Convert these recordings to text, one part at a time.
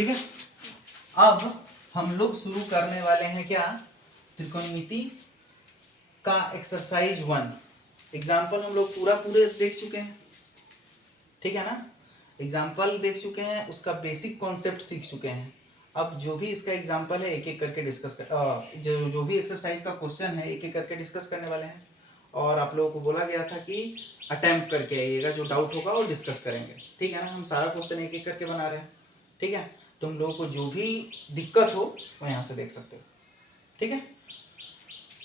ठीक है, अब हम लोग शुरू करने वाले हैं क्या, त्रिकोणमिति का एक्सरसाइज 1। एग्जाम्पल हम लोग पूरे देख चुके हैं, ठीक है ना। एग्जाम्पल देख चुके हैं, उसका बेसिक कॉन्सेप्ट सीख चुके हैं। अब जो भी इसका एग्जाम्पल है एक एक करके डिस्कस कर, जो भी एक्सरसाइज का क्वेश्चन है एक एक करके डिस्कस करने वाले हैं। और आप लोगों को बोला गया था कि अटेम्प्ट करके आइएगा, जो डाउट होगा वो डिस्कस करेंगे, ठीक है ना। हम सारा क्वेश्चन एक एक करके बना रहे हैं, ठीक है। तुम लोगों को जो भी दिक्कत हो वो यहाँ से देख सकते हो, ठीक है।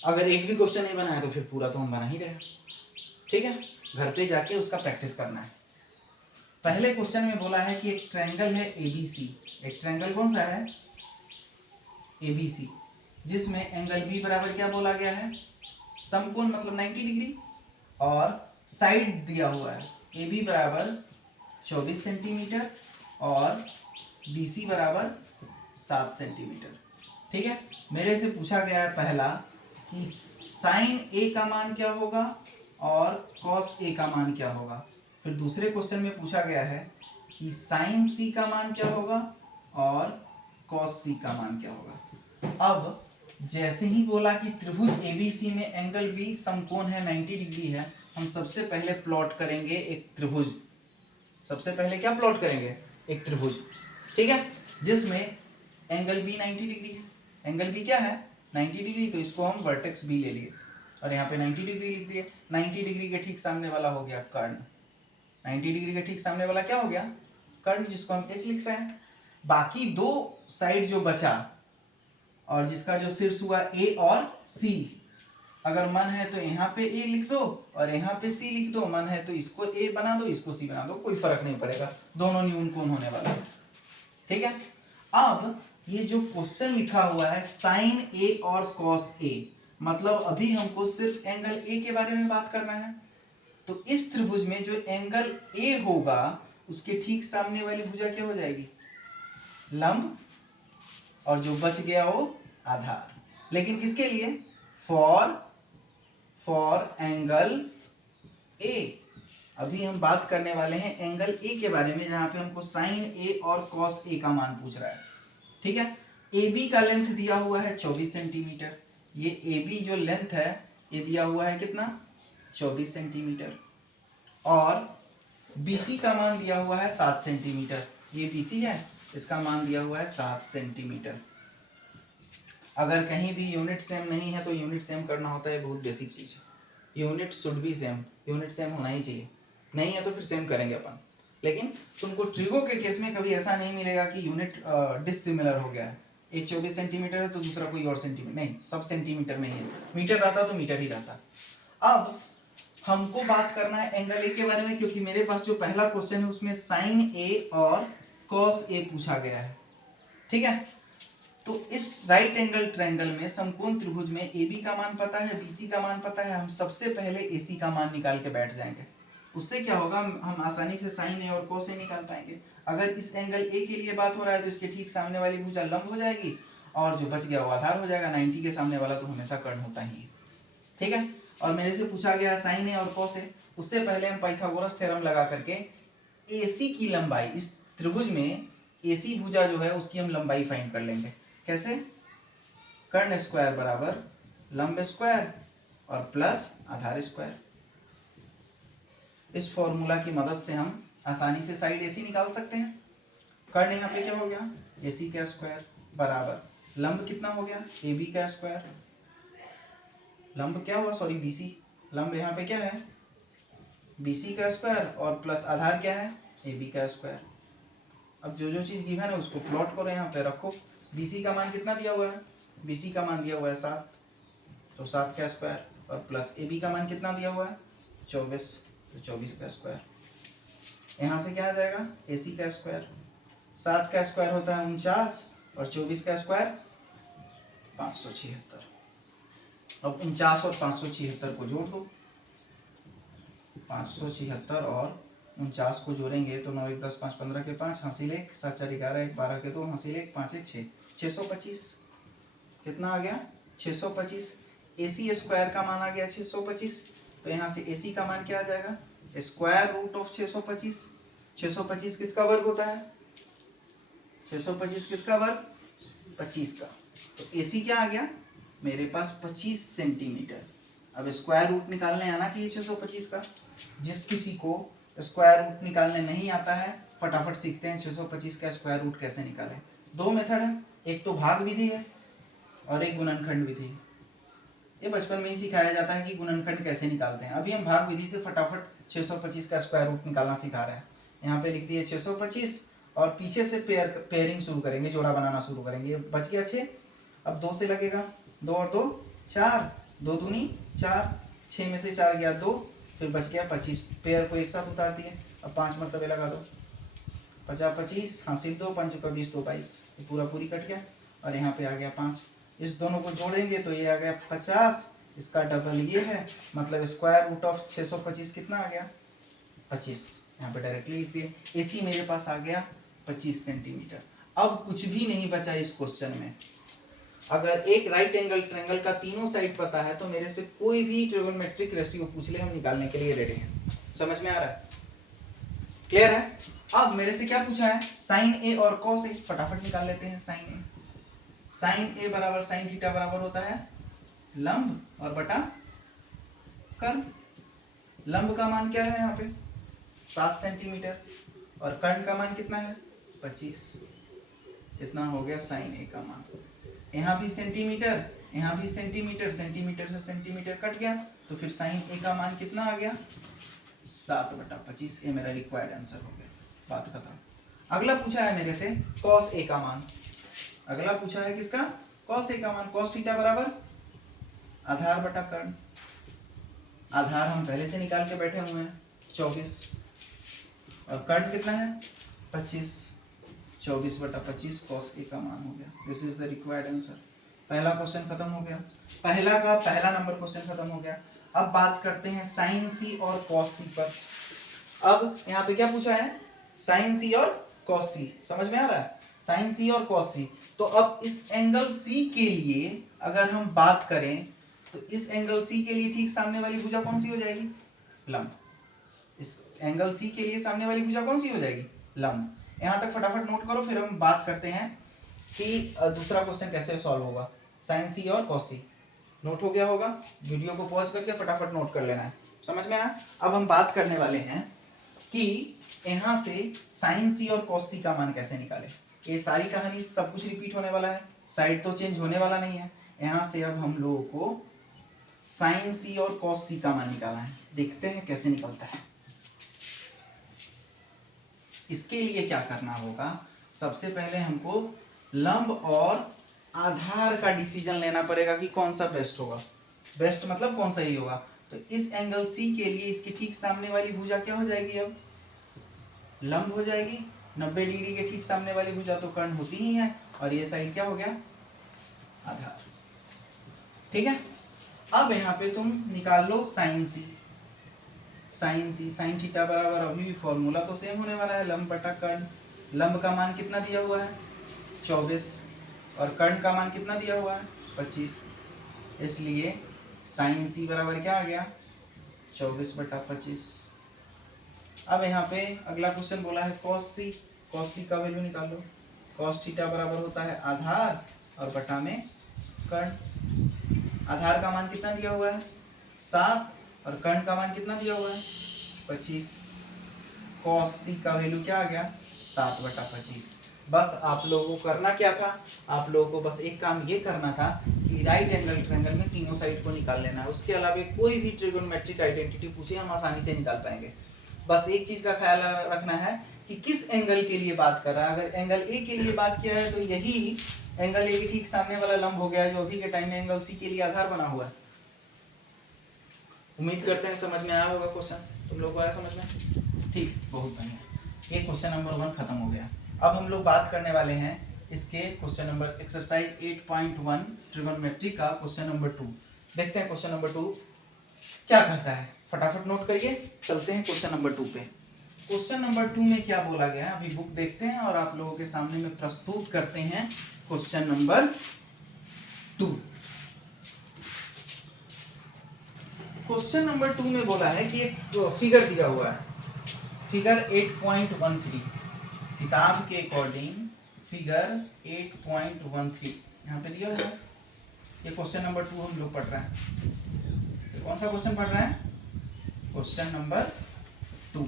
अगर एक भी क्वेश्चन नहीं बनाया तो फिर पूरा तो हम बना ही रहे हैं, ठीक है। घर पे जाके उसका प्रैक्टिस करना है। पहले क्वेश्चन में बोला है कि एक ट्रायंगल है एबीसी। एक ट्रायंगल कौन सा है, एबीसी, जिसमें एंगल बी बराबर क्या बोला गया है, समकोण मतलब 90 डिग्री, और साइड दिया हुआ है ए बी बराबर 24 सेंटीमीटर और बी सी बराबर 7 सेंटीमीटर, ठीक है। मेरे से पूछा गया है पहला कि साइन ए का मान क्या होगा और कॉस ए का मान क्या होगा। फिर दूसरे क्वेश्चन में पूछा गया है कि साइन सी का मान क्या होगा और कॉस सी का मान क्या होगा। अब जैसे ही बोला कि त्रिभुज एबीसी में एंगल बी समकोण है 90 डिग्री है, हम सबसे पहले प्लॉट करेंगे एक त्रिभुज। सबसे पहले क्या प्लॉट करेंगे, एक त्रिभुज, ठीक है, जिसमें एंगल बी 90 डिग्री है। एंगल बी क्या है, 90 डिग्री, तो इसको हम वर्टेक्स बी ले लिए और यहाँ पे 90 डिग्री लिख दिए। 90 डिग्री के ठीक सामने वाला हो गया कर्ण। 90 डिग्री के ठीक सामने वाला क्या हो गया, कर्ण, जिसको हम एच लिख रहे हैं। बाकी दो साइड जो बचा और जिसका जो शीर्ष हुआ ए और सी, अगर मन है तो यहाँ पे ए लिख दो और यहाँ पे सी लिख दो, मन है तो इसको ए बना दो इसको सी बना दो, कोई फर्क नहीं पड़ेगा, दोनों न्यून कोण होने वाला है, ठीक है। अब ये जो क्वेश्चन लिखा हुआ है साइन ए और कॉस ए, मतलब अभी हमको सिर्फ एंगल ए के बारे में बात करना है। तो इस त्रिभुज में जो एंगल ए होगा उसके ठीक सामने वाली भुजा क्या हो जाएगी, लंब, और जो बच गया वो आधार। लेकिन किसके लिए, फॉर एंगल ए। अभी हम बात करने वाले हैं एंगल ए के बारे में, जहां पे हमको साइन ए और कॉस ए का मान पूछ रहा है, ठीक है। ए बी का लेंथ दिया हुआ है 24 सेंटीमीटर। ये ए बी जो लेंथ है ये दिया हुआ है कितना, 24 सेंटीमीटर, और BC का मान दिया हुआ है 7 सेंटीमीटर। ये BC है, इसका मान दिया हुआ है 7 सेंटीमीटर। अगर कहीं भी यूनिट सेम नहीं है तो यूनिट सेम करना होता है, बहुत बेसिक चीज है। Unit should be same, unit same होना ही चाहिए, नहीं है तो फिर सेम करेंगे अपन। लेकिन तुमको ट्रिगो के केस में कभी ऐसा नहीं मिलेगा कि यूनिट डिसिमिलर हो गया है, एक 24 सेंटीमीटर है तो दूसरा कोई और सेंटीमीटर, नहीं, सब सेंटीमीटर में ही है। मीटर रहता तो मीटर ही रहता। अब हमको बात करना है एंगल ए के बारे में, क्योंकि मेरे पास जो पहला क्वेश्चन है उसमें साइन ए और कॉस ए पूछा गया है, ठीक है। तो इस राइट एंगल ट्रायंगल में समकोण त्रिभुज में ए बी का मान पता है, BC का मान पता है, हम सबसे पहले AC का मान निकाल के बैठ जाएंगे। उससे क्या होगा, हम आसानी से साइन ए और कॉस ए निकाल पाएंगे। अगर इस एंगल ए के लिए बात हो रहा है तो इसके ठीक सामने वाली भुजा लंब हो जाएगी और जो बच गया वो आधार हो जाएगा। 90 के सामने वाला तो हमेशा कर्ण होता ही है, ठीक है। और मेरे से पूछा गया साइन ए और कॉस ए, उससे पहले हम पाइथागोरस थ्योरम लगा करके AC की लंबाई, इस त्रिभुज में AC भुजा जो है उसकी हम लंबाई फाइंड कर लेंगे। कैसे, कर्ण स्क्वायर बराबर लंब स्क्वायर और प्लस आधार स्क्वायर। इस फॉर्मूला की मदद से हम आसानी से साइड AC निकाल सकते हैं। कर्ण यहाँ पे क्या हो गया, AC का स्क्वायर बराबर लंब कितना हो गया, AB का स्क्वायर, लंब क्या हुआ, सॉरी BC, लंब यहाँ पे क्या है BC का स्क्वायर और प्लस आधार क्या है AB का स्क्वायर। अब जो चीज गिवन है उसको प्लॉट करो, यहाँ पे रखो। BC का मान कितना दिया हुआ है, BC का मान दिया हुआ है 7, तो 7 का स्क्वायर, और प्लस AB का मान कितना दिया हुआ है 24, तो 24 का स्क्वायर। यहाँ से क्या आ जाएगा, AC का स्क्वायर, 7 का स्क्वायर होता है 49 और 24 का स्क्वायर 576। अब 49 और 576 को जोड़ दो, 576 और 49 को जोड़ेंगे तो 9 1 10 5 15 के 5, हासिल 1 7 4 11 1 12 के 2, हासिल 1 5 1 6, 625। कितना आ गया 625। AC स्क्वायर का मान आ गया 625, तो यहाँ से AC का मान क्या आ जाएगा, स्क्वायर रूट ऑफ 625। 625 किसका वर्ग होता है, 625 किसका वर्ग? 25 का। तो AC क्या आ गया मेरे पास? 25 सेंटीमीटर। अब स्क्वायर रूट निकालने आना चाहिए 625 का। जिस किसी को स्क्वायर रूट निकालने नहीं आता है फटाफट सीखते हैं 625 का स्क्वायर रूट कैसे निकालें। दो मेथड है, एक तो भाग विधि है और एक गुणनखंड विधि। ये बचपन में ही सिखाया जाता है कि गुणनखंड कैसे निकालते हैं। अभी हम भाग विधि से फटाफट 625 का स्क्वायर रूट निकालना सिखा रहे हैं। यहाँ पे लिख दिए 625 और पीछे से पेयरिंग शुरू करेंगे, जोड़ा बनाना शुरू करेंगे। बच गया 6, अब 2 से लगेगा, 2 और 2 4, 2 दूनी 4, 6 में से 4 गया 2, फिर बच गया 25। पेयर को एक साथ उतार दिए। अब 5 मरतबे लगा दो, 50 25 हासिल 2, 5 का 20 2 22, पूरा पूरी कट गया और यहाँ पे आ गया 5। इस दोनों को जोड़ेंगे तो ये आ गया 50, इसका डबल ये है, मतलब स्क्वायर रूट ऑफ 625 कितना आ गया? 25। यहाँ पे डायरेक्टली लिख दिए। AC मेरे पास आ गया 25 सेंटीमीटर। अब कुछ भी नहीं बचा इस क्वेश्चन में। अगर एक राइट एंगल ट्रायंगल का तीनों साइड पता है तो मेरे से कोई भी ट्रिगोनोमेट्रिक रेशियो पूछ ले, हम निकालने के लिए रेडी हैं। समझ में आ रहा है? क्लियर है? अब मेरे से क्या पूछा है? साइन A और कॉस A। फटाफट निकाल लेते हैं। साइन A बराबर साइन थीटा बराबर होता है लंब और बटा कर्ण। लंब का मान क्या है यहाँ पे? 7 सेंटीमीटर और कर्ण का मान कितना है? 25। इतना हो गया साइन A का मान। यहाँ भी सेंटीमीटर, यहाँ भी सेंटीमीटर, सेंटीमीटर से सेंटीमीटर कट गया तो फिर साइन A का मान कितना आ गया? 7/25। ये मेरा रिक्वायर्ड आंसर हो गया। बात खत्म। अगला पूछा है मेरे से कॉस A का मान। अगला पूछा है किसका? कॉस A का मान। कॉस थीटा बराबर आधार बटा कर्ण। आधार हम पहले से निकाल के बैठे हुए हैं 24 और कर्ण कितना है? 25। 24/25 कॉस A का मान हो गया। This is the required answer. पहला क्वेश्चन खत्म हो गया। पहला का पहला नंबर क्वेश्चन खत्म हो गया। अब बात करते हैं साइन C और कॉस C पर। अब यहाँ पे क्या पूछा है? साइन C और कॉस C। समझ में आ रहा है? साइन C और कॉस C। तो अब इस एंगल C के लिए अगर हम बात करें तो इस एंगल C के लिए ठीक सामने वाली भुजा कौन सी हो जाएगी? लंब। इस एंगल C के लिए सामने वाली भुजा कौन सी हो जाएगी? लंब। यहाँ तक फटाफट नोट करो, फिर हम बात करते हैं कि दूसरा क्वेश्चन कैसे सॉल्व होगा। साइन C और कॉस C नोट हो गया होगा। वीडियो को पॉज करके फटाफट नोट कर लेना है। समझ में आया? अब हम बात करने वाले हैं कि यहाँ से साइन C और कॉस C का मान कैसे निकालें। ये सारी कहानी सब कुछ रिपीट होने वाला है, साइड तो चेंज होने वाला नहीं है। यहाँ से अब हम लोगों को साइन C और कॉस C का मान निकालना है। देखते हैं कैसे निकलता है। इसके लिए क्या करना होगा? सबसे पहले हमको लंब और आधार का डिसीजन लेना पड़ेगा कि कौन सा बेस्ट होगा। बेस्ट मतलब कौन सा ही होगा। तो इस एंगल C के लिए इसके ठीक सामने वाली भुजा क्या हो जाएगी? अब लंब हो जाएगी। 90 डिग्री के ठीक सामने वाली भुजा तो कर्ण होती ही है और ये साइड क्या हो गया? आधार। ठीक है। अब यहाँ पे तुम निकाल लो साइन C। साइन थीटा बराबर अभी भी फॉर्मूला तो सेम होने वाला है, लंब बटा कर्ण। लंब का मान कितना दिया हुआ है? 24 और कर्ण का मान कितना दिया हुआ है? 25। इसलिए साइन C बराबर क्या आ गया? 24/25। अब यहाँ पे अगला क्वेश्चन बोला है कॉस C। कॉस C का वैल्यू निकाल लो। कॉस थीटा बराबर होता है आधार और बटा में कर्ण। आधार का मान कितना दिया हुआ है? 7 और कर्ण का मान कितना दिया हुआ है? 25। कॉस C का वैल्यू क्या आ गया? 7/25। बस आप लोगों को करना क्या था? आप लोगों को बस एक काम ये करना था कि राइट एंगल ट्रायंगल में तीनों साइड को निकाल लेना है। उसके अलावा कोई भी ट्रिगोनोमेट्रिक आइडेंटिटी पूछे हम आसानी से निकाल पाएंगे। बस एक चीज का ख्याल रखना है कि किस एंगल के लिए बात कर रहा है। अगर एंगल A के लिए बात किया है तो यही एंगल A के ठीक सामने वाला लंब हो गया जो अभी के टाइम में एंगल C के लिए आधार बना हुआ है। उम्मीद करते हैं समझ में आया होगा क्वेश्चन। तुम लोग को आया समझ में? ठीक, बहुत बढ़िया। ये क्वेश्चन नंबर 1 खत्म हो गया। अब हम लोग बात करने वाले हैं इसके क्वेश्चन नंबर एक्सरसाइज 8.1 ट्रिगोनोमेट्री का क्वेश्चन नंबर 2। देखते हैं क्वेश्चन नंबर 2 क्या कहता है। फटाफट नोट करिए, चलते हैं क्वेश्चन नंबर 2 पे। क्वेश्चन नंबर 2 में क्या बोला गया है अभी बुक देखते हैं और आप लोगों के सामने में प्रस्तुत करते हैं क्वेश्चन नंबर 2। क्वेश्चन नंबर 2 में बोला है कि एक फिगर दिया हुआ है, फिगर 8.13। किताब के अकॉर्डिंग फिगर 8.13 यहाँ पे दिया हुआ है। ये क्वेश्चन नंबर 2 हम लोग पढ़ रहे हैं। कौन सा क्वेश्चन पढ़ रहे हैं? Question number 2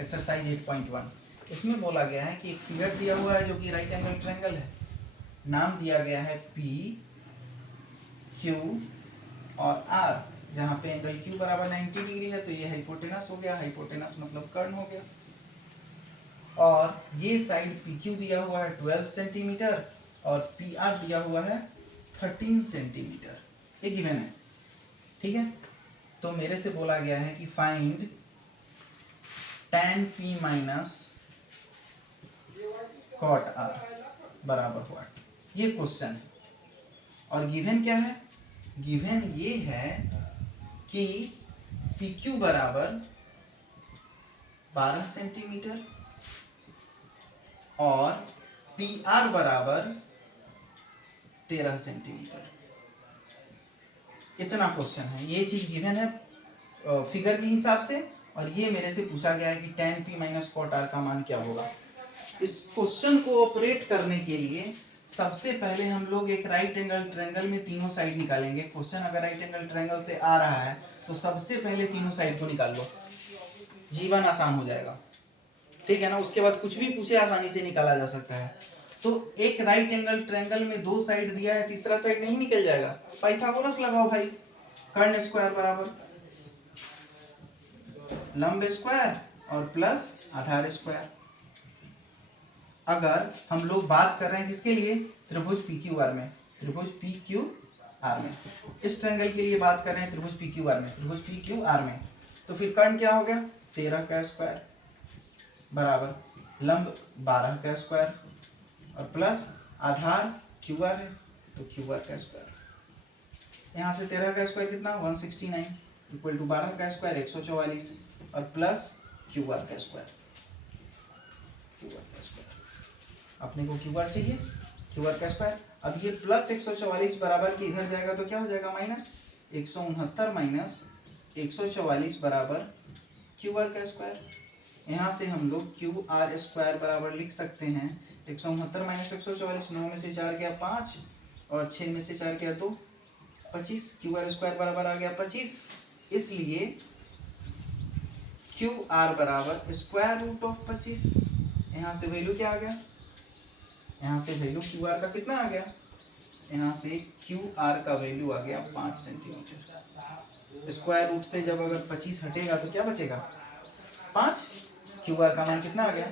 exercise 8.1। इसमें बोला गया है कि एक फिगर दिया हुआ है जो कि राइट एंगल ट्रायंगल है। नाम दिया गया है P, Q और R, जहाँ पे एंगल Q बराबर 90 डिग्री है तो ये हाइपोटेनस हो गया। हाइपोटेनस मतलब कर्ण हो गया। और ये साइड PQ दिया हुआ है 12 सेंटीमीटर और PR दिया हुआ है 13 सेंटीमीटर। ये गिवन है, ठीक है। तो मेरे से बोला गया है कि find tan P minus cot R बराबर व्हाट, ये क्वेश्चन है। और गिवन क्या है? गिवन ये है कि PQ बराबर 12 सेंटीमीटर और PR बराबर 13 सेंटीमीटर। इतना क्वेश्चन है, ये चीज गिवन है फिगर के हिसाब से। और ये मेरे से पूछा गया है कि tan P minus cot R का मान क्या होगा। इस क्वेश्चन को ऑपरेट करने के लिए सबसे पहले हम लोग एक राइट एंगल ट्रायंगल में तीनों साइड निकालेंगे। क्वेश्चन अगर राइट एंगल ट्रायंगल से आ रहा है तो सबसे पहले तीनों साइड को निकाल लो, जीवन आसान हो जाएगा, ठीक है ना। उसके बाद कुछ भी पूछे आसानी से निकाला जा सकता है। तो एक राइट एंगल ट्रायंगल में 2 साइड दिया है, तीसरा साइड नहीं निकल जाएगा। पाइथागोरस लगाओ भाई। कर्ण स्क्वायर बराबर लंब स्क्वायर और प्लस आधार स्क्वायर। अगर हम लोग बात कर रहे हैं किसके लिए? त्रिभुज PQR में। त्रिभुज PQR में इस ट्रायंगल के लिए बात कर रहे हैं, त्रिभुज PQR में। त्रिभुज PQR में तो फिर कर्ण क्या हो गया? 13 का स्क्वायर बराबर लंब 12 का स्क्वायर और प्लस आधार QR है तो QR का स्क्वायर। यहाँ से 13 का स्क्वायर कितना? 169 इक्वल टू 12 का स्क्वायर 144 और प्लस QR का स्क्वायर। अपने को QR चाहिए, QR का स्क्वायर। अब ये प्लस 144 बराबर के इधर जाएगा तो क्या हो जाएगा? माइनस 169 माइनस 144 बराबर QR का स्क्वायर। यहाँ से हम लोग QR स्क्वायर बराबर लिख सकते हैं 169 माइनस 144, 9 में से 4 गया 5 और 6 में से 4 गया 2, 25। QR स्क्वायर बराबर आ गया 25। इसलिए QR बराबर स्क्वायर रूट ऑफ 25। यहाँ से वैल्यू क्या आ गया? यहाँ से वैल्यू QR का कितना आ गया? यहाँ से QR का वैल्यू आ गया 5 सेंटीमीटर। स्क्वायर रूट से जब अगर 25 हटेगा तो क्या बचेगा? 5। QR का मान कितना आ गया?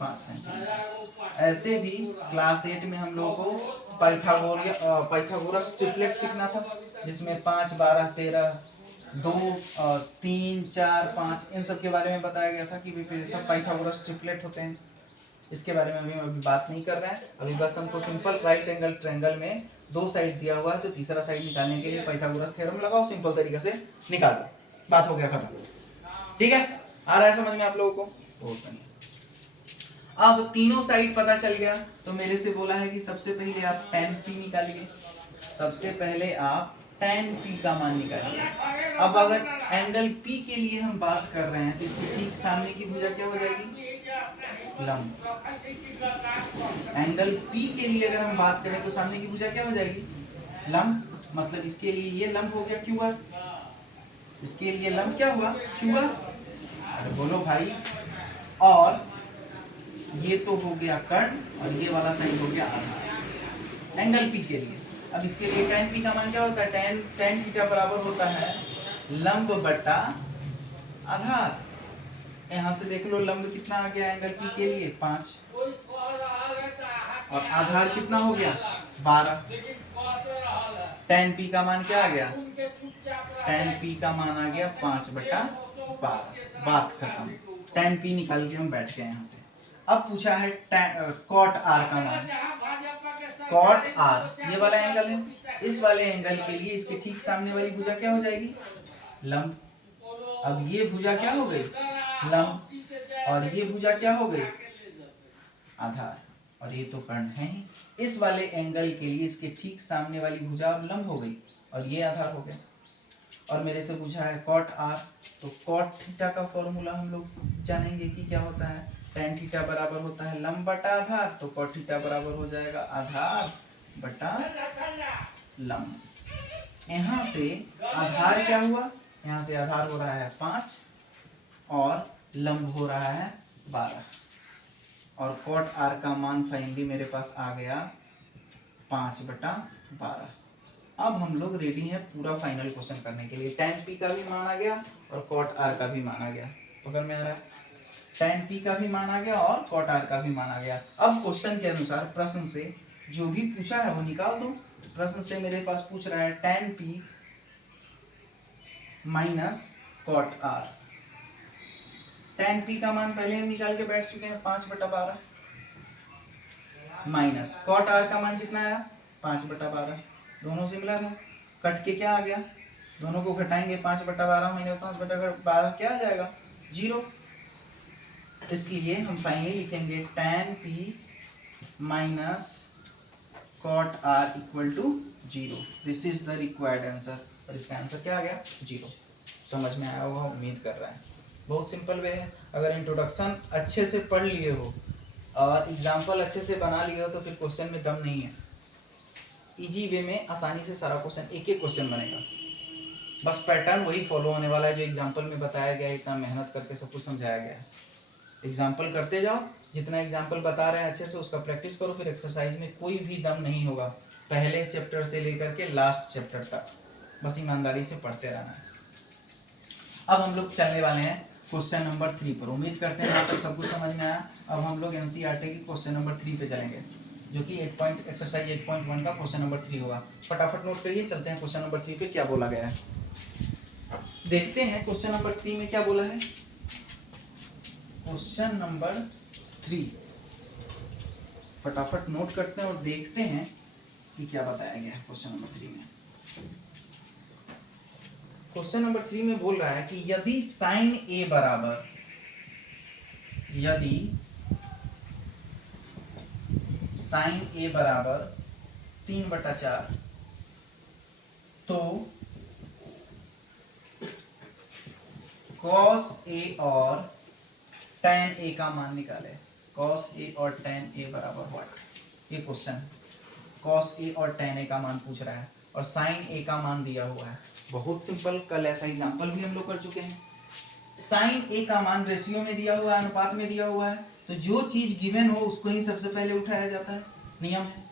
5 सेंटीमीटर। ऐसे भी क्लास 8 में हम लोगों को पाइथागोरस ट्रिपलेट सीखना था, जिसमें 5, 12, 13, 2, 3, 4, 5 इन सब के बारे में बताया गया था कि सब पाइथागोरस ट्रिपलेट होते हैं। इसके बारे में अभी बात नहीं कर रहे हैं। अभी बस हमको सिंपल राइट एंगल ट्रायंगल में 2 साइड दिया हुआ है तो तीसरा साइड निकालने के लिए पाइथागोरस थ्योरम लगाओ, सिंपल तरीके से निकाल दो, बात हो गया खत्म। ठीक है, आ रहा है समझ में आप लोगों को? बहुत बढ़िया। अब तीनों साइड पता चल गया तो मेरे से बोला है कि सबसे पहले आप tan P निकालिए। सबसे पहले आप tan P का मान निकालिए। अब अगर एंगल P के लिए हम बात कर रहे हैं तो इसके ठीक सामने की भुजा क्या हो जाएगी? लंब। एंगल P के लिए अगर हम बात करें तो सामने की भुजा क्या हो जाएगी? लंब। मतलब इसके लिए ये लंब हो गया QR, इसके लिए लंब क्या हुआ? QR। अरे बोलो भाई। और ये तो हो गया कर्ण और ये वाला साइड हो गया आधार एंगल P के लिए। अब इसके लिए tan P का मान क्या होता है? tan थीटा बराबर होता है लंब बटा आधार। यहाँ से देख लो लंब कितना आ गया एंगल P के लिए? 5 और आधार कितना हो गया? 12। tan P का मान क्या आ गया? tan P का मान आ गया 5 बटा 12। बात खत्म। tan P निकाल के हम बैठ गए यहाँ से। अब पूछा है cot R का मान। cot R ये वाला एंगल है, इस वाले एंगल के लिए इसके ठीक सामने वाली भुजा क्या हो जाएगी? लंब। अब ये भुजा क्या हो गई? लंब। और ये भुजा क्या हो गई? आधार। और ये तो कर्ण है ही। इस वाले एंगल के लिए इसके ठीक सामने वाली भुजा अब लंब हो गई और ये आधार हो गया। और मेरे से पूछा है cot R, तो cot थीटा का फॉर्मूला हम लोग जानेंगे कि क्या होता है। tan थीटा बराबर होता है लंब बटा आधार, तो cot थीटा बराबर हो जाएगा आधार बटा लंब। यहाँ से आधार क्या हुआ, यहाँ से आधार हो रहा है 5 और लंब हो रहा है 12 और cot r का मान फाइनली मेरे पास आ गया 5/12। अब हम लोग रेडी हैं पूरा फाइनल क्वेश्चन करने के लिए। tan p का भी मान आ गया और cot r का भी मान आ गया। पकड़ में आ रहा है, tan p का भी मान आ गया और cot r का भी मान आ गया। अब क्वेश्चन के अनुसार प्रश्न से जो भी पूछा है वो निकाल दो। प्रश्न से मेरे पास पूछ रहा है tan p minus cot r। tan p का मान पहले हम निकाल के बैठ चुके हैं 5/12 माइनस cot r का मान कितना आया 5/12, दोनों सिमिलर है। कट के क्या आ गया, दोनों को घटाएंगे 5/12 माइनस 5/12 क्या आ जाएगा 0। इसलिए हम फाइनली लिखेंगे tan p minus cot r equal to 0। This is the required answer और इसका आंसर क्या आ गया 0। समझ में आया होगा उम्मीद कर रहा है। बहुत सिंपल वे है। अगर इंट्रोडक्शन अच्छे से पढ़ लिए हो और एग्जाम्पल अच्छे से बना लिए हो तो फिर क्वेश्चन में दम नहीं है। इजी वे में आसानी से सारा क्वेश्चन एक एक क्वेश्चन बनेगा, बस पैटर्न वही फॉलो होने वाला है जो एग्जाम्पल में बताया गया है। इतना मेहनत करके सब कुछ समझाया गया है। एग्जाम्पल करते जाओ, जितना एग्जाम्पल बता रहे हैं अच्छे से उसका प्रैक्टिस करो, फिर एक्सरसाइज में कोई भी दम नहीं होगा पहले चैप्टर से लेकर के लास्ट चैप्टर तक, बस ईमानदारी से पढ़ते रहना है। अब हम लोग चलने वाले हैं क्वेश्चन नंबर 3 पर। उम्मीद करते हैं यहाँ तक सब कुछ समझ में आया। अब हम लोग एनसीईआरटी की क्वेश्चन नंबर 3 पे चलेंगे जो कि एक्सरसाइज 8.1 का क्वेश्चन नंबर 3 होगा। फटाफट नोट करिए, चलते हैं क्वेश्चन नंबर 3 पे क्या बोला गया है। देखते हैं क्वेश्चन नंबर 3 में क्या बोला है। क्वेश्चन नंबर 3 फटाफट नोट करते हैं और देखते हैं कि क्या बताया गया है क्वेश्चन नंबर 3 में। क्वेश्चन नंबर 3 में बोल रहा है कि यदि sin a बराबर, यदि sin a बराबर 3/4 तो cos a और tan a का मान निकाले। cos a और tan a बराबर व्हाट, ये क्वेश्चन cos a और tan a का मान पूछ रहा है और sin a का मान दिया हुआ है। बहुत सिंपल, कल ऐसा एग्जांपल भी हम लोग कर चुके हैं। sin a का मान रेशियो में दिया हुआ है, अनुपात में दिया हुआ है, तो जो चीज गिवन हो उसको ही सबसे पहले उठाया जाता है, नियम है।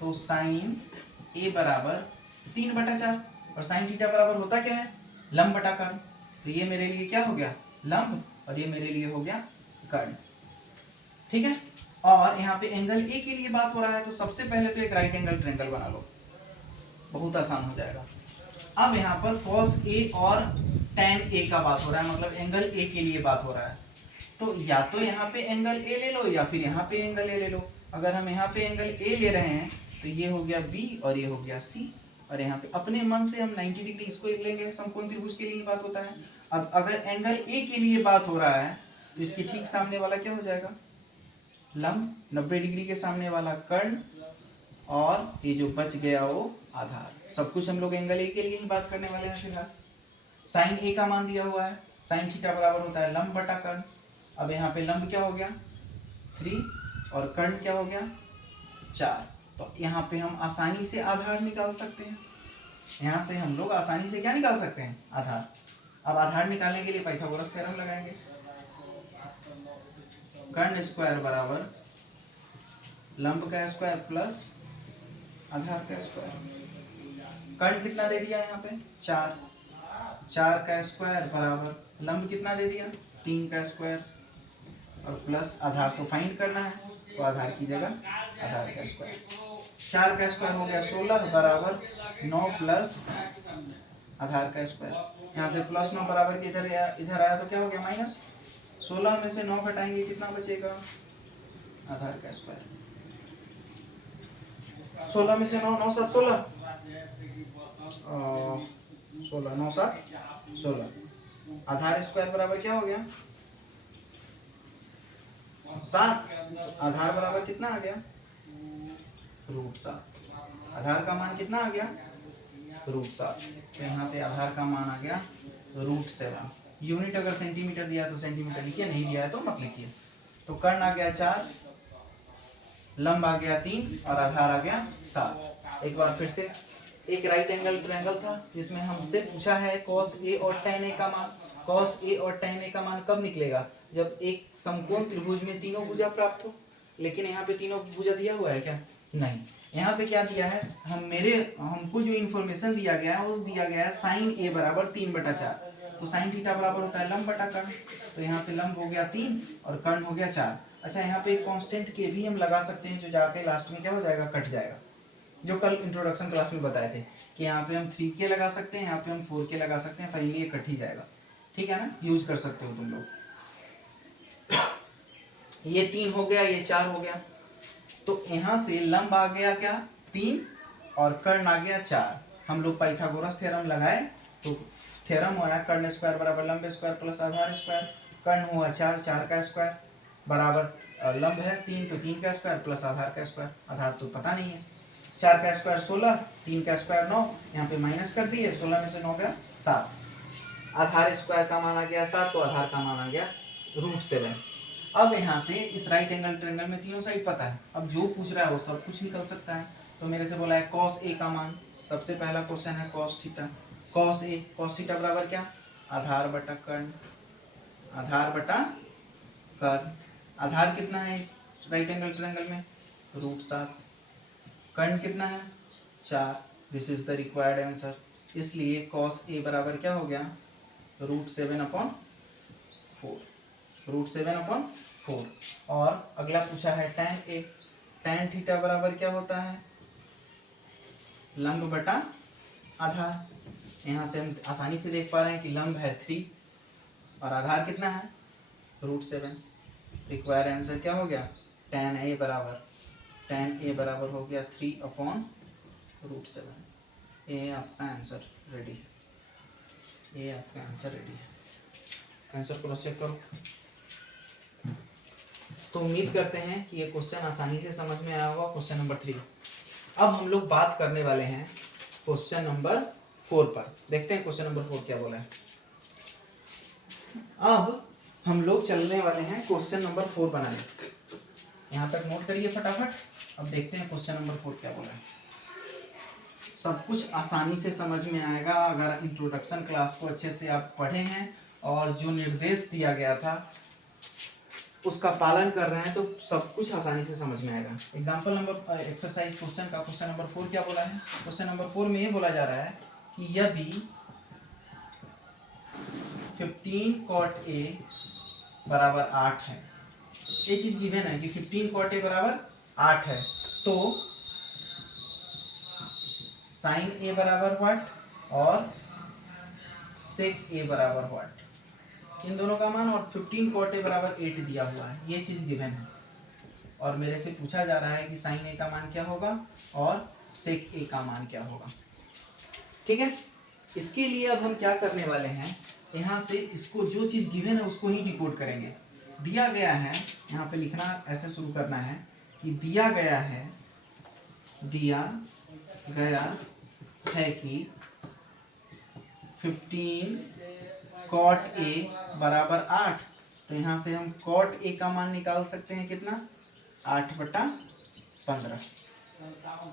तो sin a बराबर 3/4 और sin थीटा बराबर होता क्या है लंब बटा कर्ण। तो ये मेरे लिए क्या हो गया लंब और ये मेरे लिए हो गया कर्ण, ठीक है। और यहाँ पे एंगल ए के लिए बात हो रहा है तो सबसे पहले तो एक राइट एंगल ट्रायंगल बना लो, बहुत आसान हो जाएगा। अब यहाँ पर cos a और tan a का बात हो रहा है, मतलब एंगल a के लिए बात हो रहा है। तो या तो यहाँ पे एंगल a ले लो या फिर यहाँ पे एंगल a ले लो। अगर हम यहाँ पे एंगल a ले रहे हैं तो ये हो गया b और ये हो गया c, और यहाँ पे अपने मन से हम 90 डिग्री इसको लेंगे, समकोण त्रिभुज के लिए बात होता है। अब अगर एंगल a के लिए बात हो रहा है तो इसके ठीक सामने वाला क्या हो जाएगा लंब, 90 डिग्री के सामने वाला कर्ण और ये जो बच गया वो आधार। सब कुछ हम लोग एंगल ए के लिए ही बात करने वाले हैं फिलहाल। साइन ए का मान दिया हुआ है, साइन थीटा बराबर होता है लंब बटा कर्ण। अब यहाँ पे लंब क्या हो गया 3 और कर्ण क्या हो गया 4। तो यहाँ पे हम आसानी से आधार निकाल सकते हैं। यहाँ से हम लोग आसानी से क्या निकाल सकते हैं आधार। अब आधार निकालने के लिए पाइथागोरस थ्योरम लगाएंगे। कर्ण स्क्वायर बराबर लंब का स्क्वायर प्लस आधार का स्क्वायर। कर्ण कितना दे दिया यहाँ पे 4, 4 का स्क्वायर बराबर लंब कितना दे दिया 3 का स्क्वायर और प्लस आधार को फाइंड करना है तो आधार की जगह आधार का स्क्वायर। 4 का स्क्वायर हो गया 16 बराबर 9 प्लस आधार का स्क्वायर। यहाँ से प्लस 9 बराबर के इधर आया तो क्या हो गया माइनस। 16 में से 9 घटाएंगे कितना बचेगा आधार का स्क्वायर। 16 में से 9, 9 7 16, 16 9 7 16। आधार स्क्वायर बराबर क्या हो गया 7। आधार बराबर कितना आ गया √7। आधार का मान कितना आ गया √7। तो यहाँ से आधार का मान आ गया √7। यूनिट अगर सेंटीमीटर दिया तो सेंटीमीटर लिखिए, नहीं दिया है तो मत लिखिए। तो कर्ण आ गया 4, लंब आ गया 3 और आधार आ गया 7। एक बार फिर से, एक राइट एंगल ट्रायंगल था जिसमें हमसे पूछा है cos A और tan A का मान। cos A और tan A का मान कब निकलेगा? जब एक समकोण त्रिभुज में तीनों भुजा प्राप्त हो। लेकिन यहाँ पे तीनों भुजा दिया हुआ है क्या? नहीं। यहाँ पे क्या दिया है, हमको जो इन्फॉर्मेशन दिया गया है वो दिया गया है sin A बराबर 3/4। तो sin थीटा बराबर होता है लंब बटा कर्ण। तो यहाँ से लंब हो गया 3 और कर्ण हो गया 4। अच्छा, यहाँ पे एक कांस्टेंट के भी हम लगा सकते हैं जो जाके लास्ट में क्या हो जाएगा, कट जाएगा, जो कल इंट्रोडक्शन क्लास में बताए थे कि यहाँ पे हम 3k लगा सकते हैं, यहाँ पे हम 4k लगा सकते हैं, फाइनली ये कट ही जाएगा। ठीक है ना, यूज कर सकते हो तुम लोग। ये 3 हो गया, ये 4 हो गया। तो यहाँ से लंब आ गया क्या, 3 और कर्ण आ गया 4। हम लोग पाइथागोरस थ्योरम लगाए तो थ्योरम हुआ है कर्ण स्क्वायर बराबर लंब स्क्वायर प्लस आधार स्क्वायर। कर्ण हुआ 4, 4 का स्क्वायर बराबर लंब है 3 तो 3 का स्क्वायर प्लस आधार का स्क्वायर। आधार तो पता नहीं है। 4 का स्क्वायर 16, 3 का स्क्वायर 9, यहाँ पे माइनस कर दिए, 16 में से 9 गया 7। आधार स्क्वायर का मान आ गया 7, तो आधार का मान आ गया √7। अब यहाँ से इस राइट एंगल ट्रायंगल में तीनों साइड पता है, अब जो पूछ रहा है वो सब कुछ निकल सकता है। तो मेरे से बोला है cos A का मान, सबसे पहला क्वेश्चन है cos थीटा। cos थीटा बराबर क्या, आधार बटा कर्ण, आधार बटा कर्ण। आधार कितना है इस राइट एंगल ट्रायंगल में, √7। कर्ण कितना है, 4। This is the required answer. इसलिए cos A बराबर क्या हो गया, √7/4, √7/4। और अगला पूछा है tan A। tan थीटा बराबर क्या होता है, लंब बटा आधार। यहाँ से हम आसानी से देख पा रहे हैं कि लंब है 3 और आधार कितना है, √7। रिक्वायर्ड आंसर क्या हो गया, tan A बराबर हो गया 3/√7। ये आपका आंसर रेडी है, ये आपका आंसर रेडी है। आंसर क्रॉस चेक करो। तो उम्मीद करते हैं कि ये क्वेश्चन आसानी से समझ में आया होगा। Question number 3। अब हम लोग बात करने वाले हैं क्वेश्चन नंबर 4 पर। देखते हैं क्वेश्चन नंबर 4 क्या बोला है। अब हम लोग चलने वाले हैं क्वेश्चन नंबर 4 बनाने। यहाँ तक नोट करिए फटाफट। अब देखते हैं क्वेश्चन नंबर 4 क्या बोला है। सब कुछ आसानी से समझ में आएगा अगर इंट्रोडक्शन क्लास को अच्छे से आप पढ़े हैं और जो निर्देश दिया गया था उसका पालन कर रहे हैं तो सब कुछ आसानी से समझ में आएगा। एग्जाम्पल नंबर एक्सरसाइज क्वेश्चन का क्वेश्चन नंबर 4 क्या बोला है। क्वेश्चन नंबर 4 में ये बोला जा रहा है कि यदि 15 cot A बराबर 8 है, ये चीज गिवन है कि 15 cot A बराबर 8 है, तो sin A बराबर व्हाट और sec A बराबर व्हाट, इन दोनों का मान। और 15 cot A बराबर 8 दिया हुआ है, ये चीज गिवन है। और मेरे से पूछा जा रहा है कि sin A का मान क्या होगा और sec A का मान क्या होगा। ठीक है, इसके लिए अब हम क्या करने वाले हैं, यहाँ से इसको जो चीज गिवन है उसको ही डिकोड करेंगे। दिया गया है, यहाँ पे लिखना ऐसे शुरू करना है कि दिया गया है कि 15 cot A बराबर 8। तो यहाँ से हम cot A का मान निकाल सकते हैं कितना, 8/15।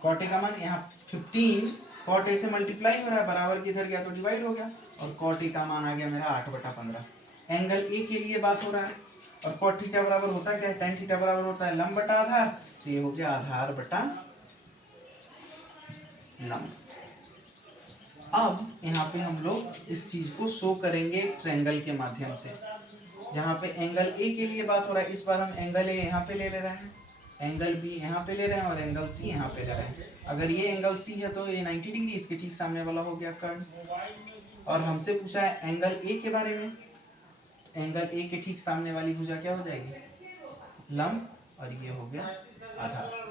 cot A का मान यहाँ 15 cot A से मल्टीप्लाई हो रहा है, बराबर की इधर गया तो डिवाइड हो गया, और cot A का मान आ गया मेरा 8/15। एंगल A के लिए बात हो रहा है। और cot थीटा बराबर होता है क्या, tan थीटा बराबर होता है लंब बटा आधार। तो ये हो गया आधार बटा लंब। अब यहाँ पे हम लोग इस चीज को शो करेंगे ट्रायंगल के माध्यम से। जहाँ पे एंगल ए के लिए बात हो रहा है, इस बार हम एंगल ए यहाँ पे ले रहे हैं, एंगल बी यहाँ पे ले रहे हैं और एंगल सी यहाँ पे ले रहे हैं। अगर ये एंगल सी है तो ये 90 डिग्री, इसके ठीक सामने वाला हो गया कर्ण। और हमसे पूछा है एंगल ए के बारे में, एंगल ए के ठीक सामने वाली भुजा क्या हो जाएगी, लंब, और ये हो गया आधार।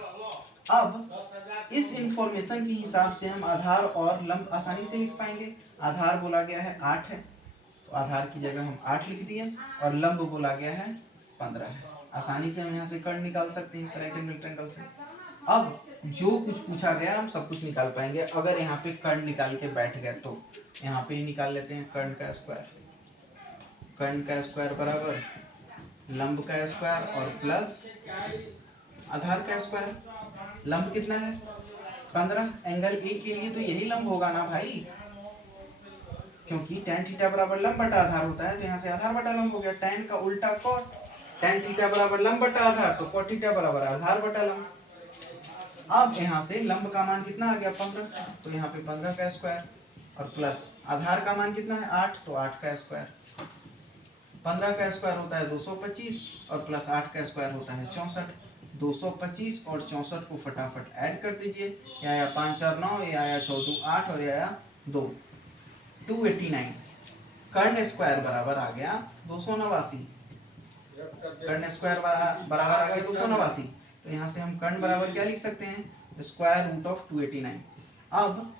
अब इस इंफॉर्मेशन के हिसाब से हम आधार और लंब आसानी से लिख पाएंगे। आधार बोला गया है 8 है, तो आधार की जगह हम 8 लिख दिए, और लंब बोला गया है 15 है। आसानी से हम यहाँ से कर्ण निकाल सकते हैं इस राइट एंगल ट्रायंगल से। अब जो कुछ पूछा गया हम सब कुछ निकाल पाएंगे। अगर यहाँ पे कर्ण निकाल के बैठ गए तो यहाँ पे निकाल लेते हैं कर्ण का स्क्वायर। कर्ण का स्क्वायर बराबर लंब का स्क्वायर और प्लस आधार का स्क्वायर। लंब कितना है 15, एंगल ए के लिए तो यही लंब होगा ना भाई, क्योंकि tan थीटा बराबर लंब बटा आधार होता है, तो यहाँ से आधार बटा लंब हो गया। tan का उल्टा cot, tan थीटा बराबर लंब बटा आधार, तो cot थीटा बराबर आधार बटा लंब। अब यहाँ से लंब का मान कितना आ गया 15, तो यहाँ पे 15 का स्क्वायर और प्लस आधार का मान कितना है 8, तो 8 का स्क्वायर। 15 का स्क्वायर होता है 225 और प्लस 8 का स्क्वायर होता है 64। 225 और 64 को फटाफट ऐड कर दीजिए, ये आया 5 4 9, ये आया 6 2 8 और ये आया 2 289। कर्ण स्क्वायर बराबर आ गया 289। कर्ण स्क्वायर बराबर आ गया 289, तो यहाँ से हम कर्ण बराबर क्या लिख सकते हैं, स्क्वायर रूट ऑफ 289। अब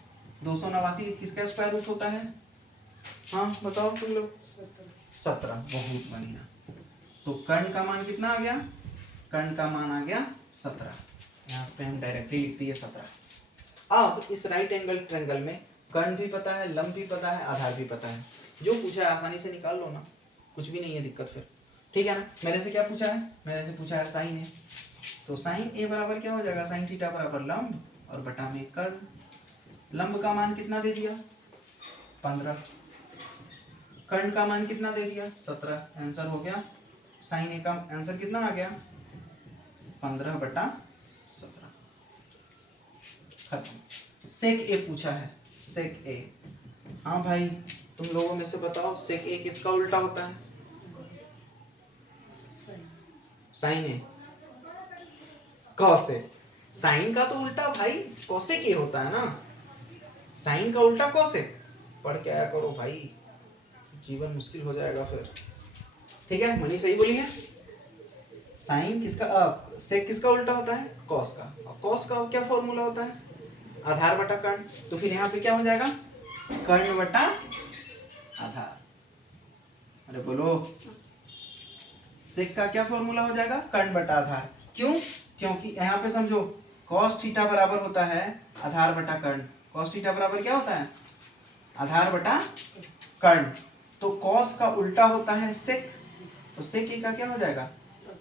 289 किसका स्क्वायर रूट होता है, हाँ बताओ तुम लोग, 17। बहुत बढ़िया, तो कर्ण का मान कितना आ गया, कर्ण का मान आ गया 17। यहाँ पे हम डायरेक्टली लिख दिए 17। अब इस राइट एंगल ट्रायंगल में कर्ण भी पता है, लंब भी पता है, आधार भी पता है, जो पूछा है आसानी से निकाल लो ना, कुछ भी नहीं है दिक्कत फिर, ठीक है ना। मेरे से क्या पूछा है, मेरे से पूछा है साइन ए, तो साइन ए बराबर क्या हो जाएगा, साइन थीटा बराबर लंब और बटा में कर्ण। लंब का मान कितना दे दिया 15, कर्ण का मान कितना दे दिया 17, आंसर हो गया। साइन ए का आंसर कितना आ गया 15 बटा 17, खत्म। सेक ए पूछा है, सेक ए, हाँ भाई तुम लोगों में से बताओ सेक ए किसका उल्टा होता है, साइन ए, कॉसेक। साइन का तो उल्टा भाई कोसेक ए होता है ना, साइन का उल्टा कोसेक। पढ़ के आया करो भाई, जीवन मुश्किल हो जाएगा फिर, ठीक है। मनी सही बोली है, साइन किसका सेक किसका उल्टा होता है, कॉस का, और कॉस का क्या फॉर्मूला होता है, आधार बटा कर्ण। तो फिर यहाँ पे क्या हो जाएगा, कर्ण बटा आधार। अरे बोलो, सेक का क्या फॉर्मूला हो जाएगा, कर्ण बटा आधार। क्यों, क्योंकि यहाँ पे समझो cos थीटा बराबर होता है आधार बटा कर्ण। cos थीटा बराबर क्या होता है, आधार बटा कर्ण। तो cos का उल्टा होता है सेक, तो सेक का क्या हो जाएगा,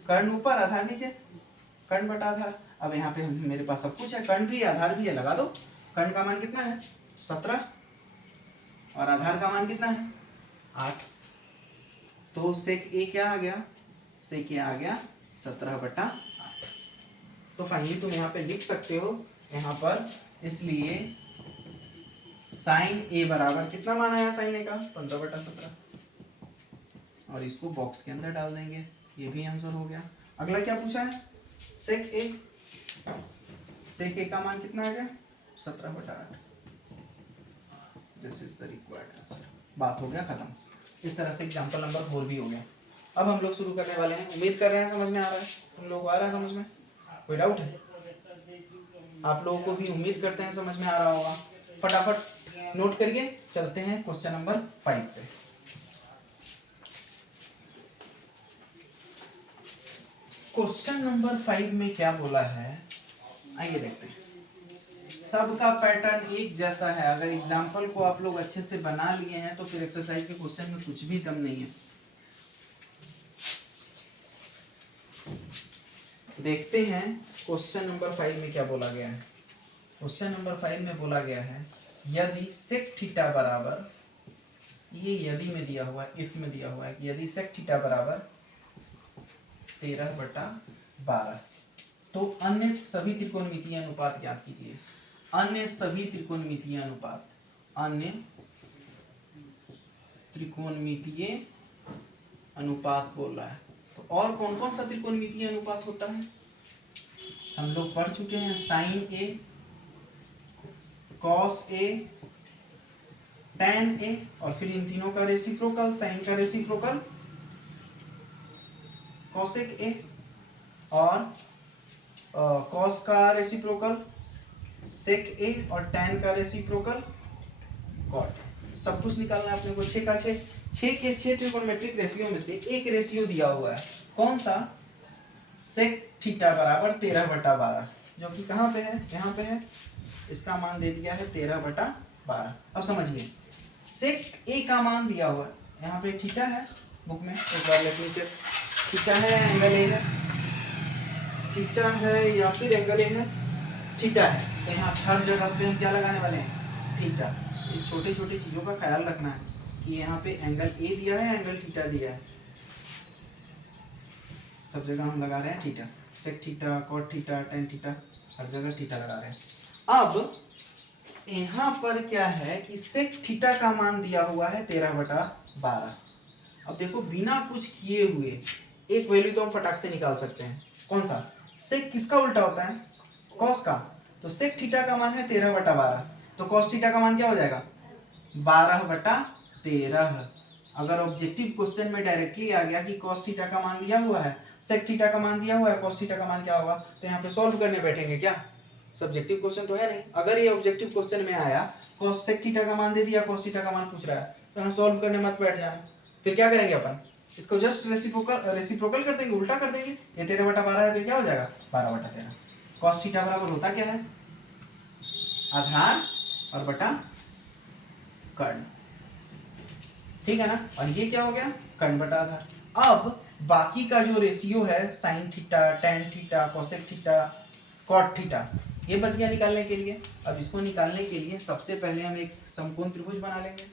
कर्ण ऊपर आधार नीचे, कर्ण बटा आधार। अब यहाँ पे मेरे पास सब कुछ है, कर्ण भी है आधार भी है, लगा दो। कर्ण का मान कितना है 17 और आधार का मान कितना है 8, तो सेक ए क्या आ गया, सेक ए आ गया 17 बटा 8। तो फाइनली तुम यहाँ पे लिख सकते हो यहाँ पर, इसलिए साइन ए बराबर कितना मान आया साइन ए का 15 बटा 17, और इसको बॉक्स के अंदर डाल देंगे, ये भी आंसर हो गया। अगला क्या पूछा है, सेक ए, सेक ए का मान कितना आ गया 17 बटा 8। This is the required answer. बात हो गया खत्म। इस तरह से एग्जांपल नंबर 4 भी हो गया। अब हम लोग शुरू करने वाले हैं, उम्मीद कर रहे हैं समझ में आ रहा है, तुम लोग को आ रहा है समझ में, कोई डाउट है, आप लोगों को भी उम्मीद करते हैं समझ में आ रहा होगा। फटाफट नोट करिए, चलते हैं क्वेश्चन नंबर 5 पे। क्वेश्चन नंबर 5 में क्या बोला है, आइए देखते हैं। सबका पैटर्न एक जैसा है, अगर एग्जाम्पल को आप लोग अच्छे से बना लिए हैं तो फिर एक्सरसाइज के क्वेश्चन में कुछ भी दम नहीं है। देखते हैं क्वेश्चन नंबर 5 में क्या बोला गया है। क्वेश्चन नंबर 5 में बोला गया है, यदि सेक थीटा बराबर, ये यदि में दिया हुआ है, इफ में दिया हुआ है, यदि सेक थीटा बराबर 13 बटा 12, तो अन्य सभी त्रिकोणमितीय अनुपात ज्ञात कीजिए। अन्य सभी त्रिकोणमितीय अनुपात, अन्य त्रिकोणमितीय अनुपात बोल रहा है, तो और कौन कौन सा त्रिकोणमितीय अनुपात होता है, हम लोग पढ़ चुके हैं, sign A, cos A, tan ए, और फिर इन तीनों का रेसिप्रोकल, साइन का रेसिप्रोकल कोसेक ए, और कॉस का रेसिप्रोकल सेक ए, और tan का रेसिप्रोकल कॉट। सब कुछ निकालना है अपने को, 6 का 6, 6 के 6 ट्रिगोनोमेट्रिक रेशियो में से एक रेशियो दिया हुआ है, कौन सा, सेक थीटा बराबर 13 बटा 12, जो कि कहाँ पे है, यहाँ पे है, इसका मान दे दिया है 13 बटा 12। अब समझिए, सेक ए का मान दिया हुआ है, यहाँ पे थीटा है बुक में, एक बार लेट मी चेक, थीटा है या एंगल ए है, थीटा है या फिर एंगल ए है, थीटा है। तो यहाँ हर जगह पे हम क्या लगाने वाले हैं, थीटा। ये छोटे छोटे चीज़ों का ख्याल रखना है कि यहाँ पे एंगल ए दिया है, एंगल थीटा दिया है, सब जगह हम लगा रहे हैं theta. Sec theta, cot theta, tan theta, हर जगह थीटा लगा रहे हैं। अब यहाँ पर क्या है कि सेक थीटा का मान दिया हुआ है 13/12। अब देखो बिना कुछ किए हुए एक वैल्यू तो हम फटाक से निकाल सकते हैं। कौन सा? सेक किसका उल्टा होता है? कॉस का। तो सेक थीटा का मान है 13/12, तो कॉस थीटा का मान क्या हो जाएगा? 12/13। अगर ऑब्जेक्टिव क्वेश्चन में डायरेक्टली आ गया कि कॉस थीटा का मान दिया हुआ है, सेक थीटा का मान दिया हुआ है, कॉस थीटा का मान क्या होगा, तो यहाँ पे सॉल्व करने बैठेंगे क्या? सब्जेक्टिव क्वेश्चन तो है नहीं। अगर ये ऑब्जेक्टिव क्वेश्चन में आया, कॉस सेक थीटा का मान दे दिया, कॉस थीटा का मान पूछ रहा है, तो हम सॉल्व करने मत बैठ जाना। फिर क्या करेंगे अपन? इसको जस्ट रेसिप्रोकल कर देंगे, उल्टा कर देंगे। ये 13/12 है तो क्या हो जाएगा? 12/13। कॉस थीटा बराबर होता क्या है? आधार और बटा कर्ण, ठीक है ना। और ये क्या हो गया? कर्ण बटा आधार। अब बाकी का जो रेशियो है, sine theta, tan theta, cosec theta, cot theta, ये बच गया निकालने के लिए। अब इसको निकालने के लिए सबसे पहले हम एक समकोण त्रिभुज बना लेंगे।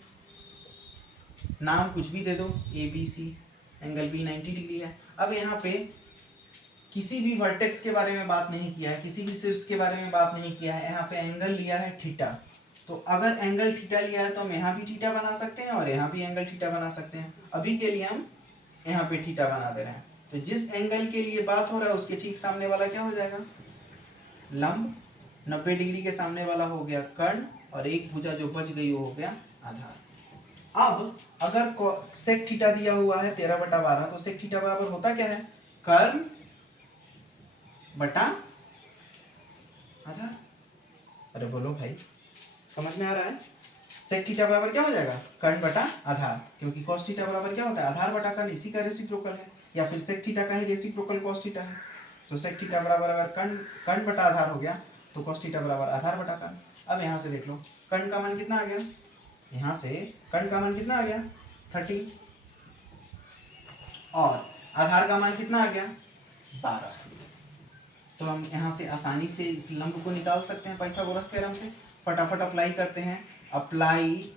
नाम कुछ भी दे दो, A B C, angle B 90 degree है। अब यहाँ पे किसी भी वर्टेक्स के बारे में बात नहीं किया है, किसी भी शीर्ष के बारे में बात नहीं किया है, यहाँ पे एंगल लिया है थीटा। तो अगर एंगल थीटा लिया है तो हम यहाँ भी थीटा बना सकते हैं और यहाँ भी एंगल थीटा बना सकते हैं। अभी के लिए हम यहाँ पे थीटा बना दे रहे हैं। तो जिस एंगल के लिए बात हो रहा है उसके ठीक सामने वाला क्या हो जाएगा? लंब। 90 डिग्री के सामने वाला हो गया कर्ण, और एक भुजा जो बच गई वो हो गया आधार। अब अगर सेक थीटा दिया हुआ है 13/12, तो सेक थीटा बराबर होता क्या है? कर्ण बटा आधार। अरे बोलो भाई, समझ में आ रहा है? सेक थीटा बराबर क्या हो जाएगा? कर्ण बटा आधार, क्योंकि कॉस थीटा बराबर क्या होता है? आधार बटा कर्ण, इसी का रेसिप्रोकल है। या फिर सेक थीटा का ही रेसिप्रोकल कॉस थीटा है। तो सेक थीटा बराबर अगर कर्ण बटा आधार हो गया तो कॉस थीटा बराबर आधार बटा कर्ण। अब यहाँ से देख लो, कर्ण का मान कितना आ गया? यहाँ से कर्ण का मान कितना आ गया? 30, और आधार का मान कितना आ गया? 12। तो हम यहाँ से आसानी से इस लंब को निकाल सकते हैं पाइथागोरस थ्योरम से। फटाफट अप्लाई करते हैं। अप्लाई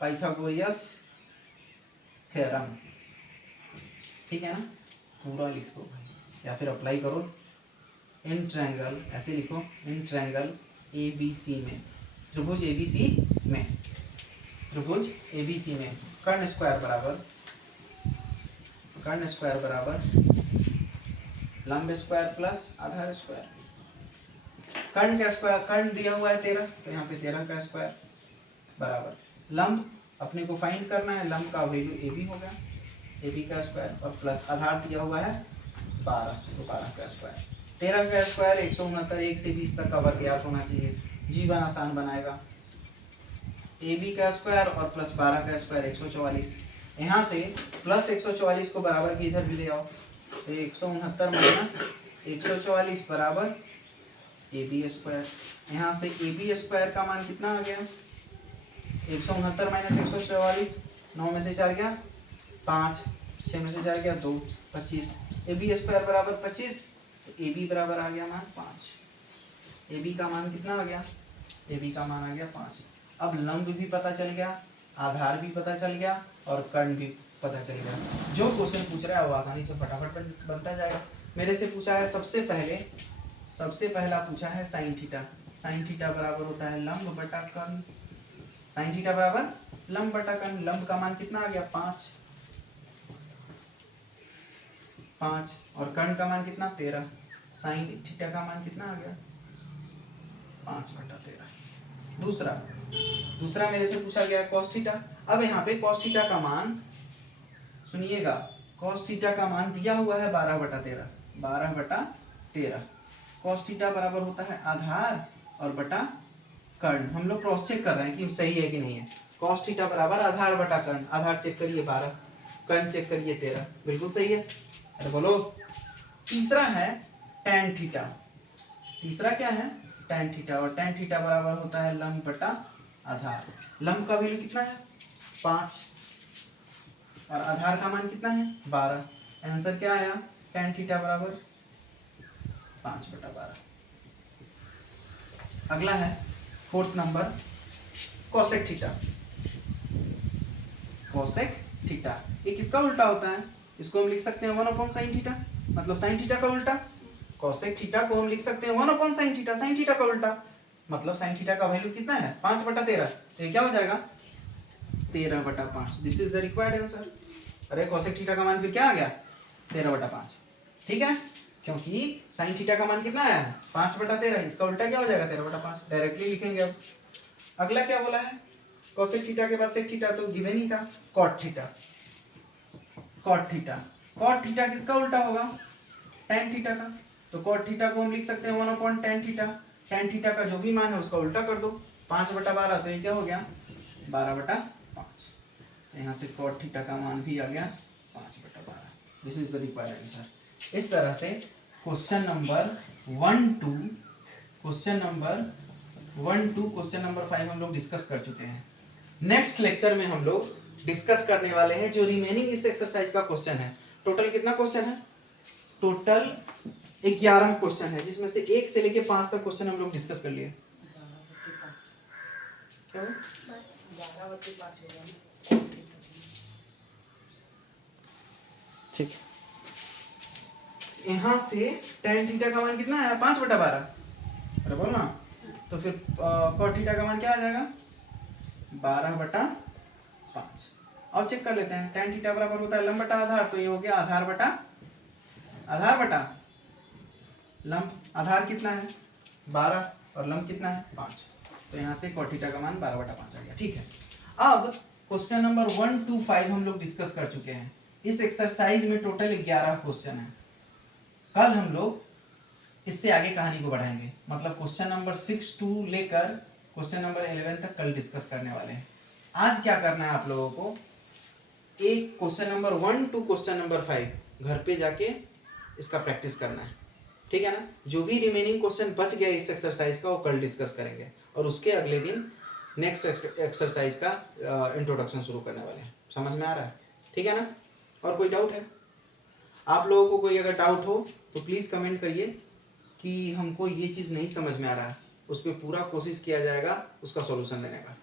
पाइथागोरस थ्योरम, ठीक है ना। पूरा लिख दो या फिर अप्लाई करो। इन ट्रायंगल, ऐसे लिखो, इन ट्रायंगल ABC में, त्रिभुज ABC में, त्रिभुज ABC में कर्ण स्क्वायर बराबर लंब स्क्वायर प्लस आधार स्क्वायर। कर्ण का स्क्वायर, कर्ण दिया हुआ है 13, तो यहाँ पे 13 का स्क्वायर बराबर लंब अपने को फाइंड करना है, लंब का वैल्यू AB हो गया, AB का स्क्वायर, और प्लस आधार दिया हुआ है 12, तो 12 का स्क्वायर। 13 का स्क्वायर 169, 1 से 20 तक का वर्ग याद होना चाहिए, जीवन आसान बनाएगा। AB का स्क्वायर और प्लस 12 का स्क्वायर 144। यहाँ से प्लस 144 को बराबर के इधर भी ले आओ, तो 169 माइनस 144 बराबर AB स्क्वायर। यहाँ से AB स्क्वायर का मान कितना आ गया? 169 माइनस 144, 9 में से 4 गया 5, 6 में से 4 गया 2, 25। AB स्क्वायर बराबर 25, तो AB बराबर आ गया मान 5। AB का मान कितना आ गया? AB का मान आ गया 5। अब लंब भी पता चल गया, आधार भी पता चल गया, और कर्ण भी पता चल गया। जो क्वेश्चन पूछ रहा है वो आसानी से फटाफट बनता जाएगा। मेरे से पूछा है सबसे पहला पूछा है साइन थीटा। साइन थीटा बराबर होता है लंब बटा कर्ण। साइन थीटा बराबर लंब बटा कर्ण। लंब का मान कितना आ गया? 5, और कर्ण का मान कितना? 13। साइन थीटा का मान कितना आ गया? 5/13। दूसरा मेरे से पूछा गया कॉस थीटा। अब यहाँ पे कॉस थीटा का मान सुनिएगा, कॉस थीटा का मान दिया हुआ है 12/13, 12/13। कॉस थीटा बराबर होता है आधार और बटा कर्ण। हम लोग क्रॉस चेक कर रहे हैं कि सही है कि नहीं है। कॉस थीटा बराबर आधार बटा कर्ण। आधार चेक करिए 12, कर्ण चेक करिए 13, बिल्कुल सही है। अरे बोलो। तीसरा है tan थीटा। तीसरा क्या है? tan थीटा, और tan थीटा बराबर होता है लंब बटा आधार। लंब का वैल्यू कितना है? 5, और आधार का मान कितना है 12। आंसर क्या आया tan थीटा बराबर 5/12। अगला है 4th number cosec theta. Cosec theta ये किसका उल्टा होता है? इसको हम लिख सकते हैं 1/sin थीटा, मतलब sin थीटा का उल्टा। कोसेक थीटा को हम लिख सकते हैं 1/sin थीटा, sin थीटा का उल्टा। मतलब sin थीटा का वैल्यू कितना है 5/13। तो ये क्या हो जाएगा 13/5। This is the required answer. अरे कोसेक थीटा का मान फिर क्या आ गया 13/5। ठीक है, क्योंकि sin थीटा का मान कितना आया है 5/13, इसका उल्टा क्या हो जाएगा 13/5। डायरेक्टली लिखेंगे। अब अगला क्या बोला है कोसेक थीटा के बाद सेक थीटा तो गिवन ही था। Cot theta. Cot theta, cot theta किसका उल्टा होगा tan थीटा का। तो कॉट थीटा को हम लिख सकते हैं 1/tan थीटा। tan थीटा का जो भी मान है उसका उल्टा कर दो 5/12। तो ये क्या हो गया 12/5। यहाँ से कॉट थीटा का मान भी आ गया 5/12। This is the required answer. इस तरह से क्वेश्चन नंबर 1 2, क्वेश्चन नंबर 5 हम लोग डिस्कस कर चुके हैं। नेक्स्ट लेक्चर में हम लोग डिस्कस करने वाले हैं जो रिमेनिंग इस एक्सरसाइज का क्वेश्चन है। टोटल कितना क्वेश्चन है? टोटल 11 क्वेश्चन है, जिसमें से 1 से लेके 5 तक क्वेश्चन हम लोग डिस्कस कर लिए। क्या ठीक, यहाँ से tan थीटा का मान कितना है 5/12। अरे बोल ना, तो फिर cot थीटा का मान क्या आ जाएगा 12/5। अब चेक कर लेते हैं। tan थीटा बराबर होता है लंब बटा आधार, तो ये हो गया आधार बटा लंब। आधार कितना है 12 और लंब कितना है 5, तो यहाँ से cot थीटा का मान 12/5 आ गया। ठीक है, अब क्वेश्चन नंबर 1 2 5 हम लोग डिस्कस कर चुके हैं। इस एक्सरसाइज में टोटल 11 क्वेश्चन है। कल हम लोग इससे आगे कहानी को बढ़ाएंगे, मतलब क्वेश्चन नंबर 6 टू लेकर क्वेश्चन नंबर 11 तक कल डिस्कस करने वाले हैं। आज क्या करना है आप लोगों को, एक question number 1 to question number 5 घर पे जाके इसका प्रैक्टिस करना है। ठीक है ना, जो भी रिमेनिंग क्वेश्चन बच गया इस एक्सरसाइज का वो कल डिस्कस करेंगे, और उसके अगले दिन नेक्स्ट एक्सरसाइज का इंट्रोडक्शन शुरू करने वाले हैं। समझ में आ रहा है? ठीक है ना, और कोई डाउट है आप लोगों को? कोई अगर डाउट हो तो प्लीज़ कमेंट करिए कि हमको ये चीज़ नहीं समझ में आ रहा है, उस पर पूरा कोशिश किया जाएगा उसका सॉल्यूशन देने का।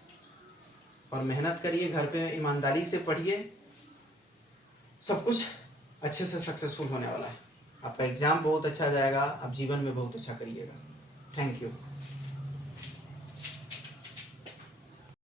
और मेहनत करिए, घर पे ईमानदारी से पढ़िए, सब कुछ अच्छे से सक्सेसफुल होने वाला है। आपका एग्ज़ाम बहुत अच्छा जाएगा, आप जीवन में बहुत अच्छा करिएगा। Thank you.